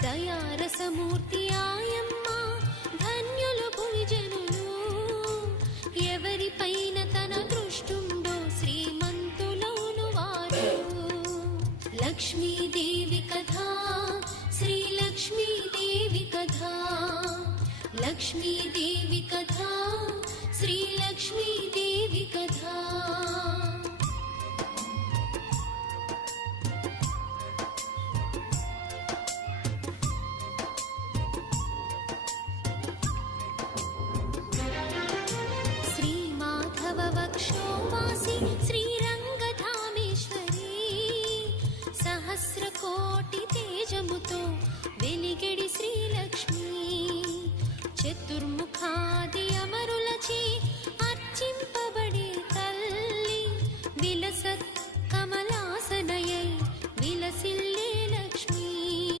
దయారసమూర్తి ఆయమ్మ ధన్యులు భువిజనులు ఎవరిపైన తన దృష్టుండో శ్రీమంతులోను వారు లక్ష్మీదేవి కథా శ్రీ లక్ష్మీదేవి కథా లక్ష్మీదేవి కథా శ్రీ లక్ష్మీదేవి కథా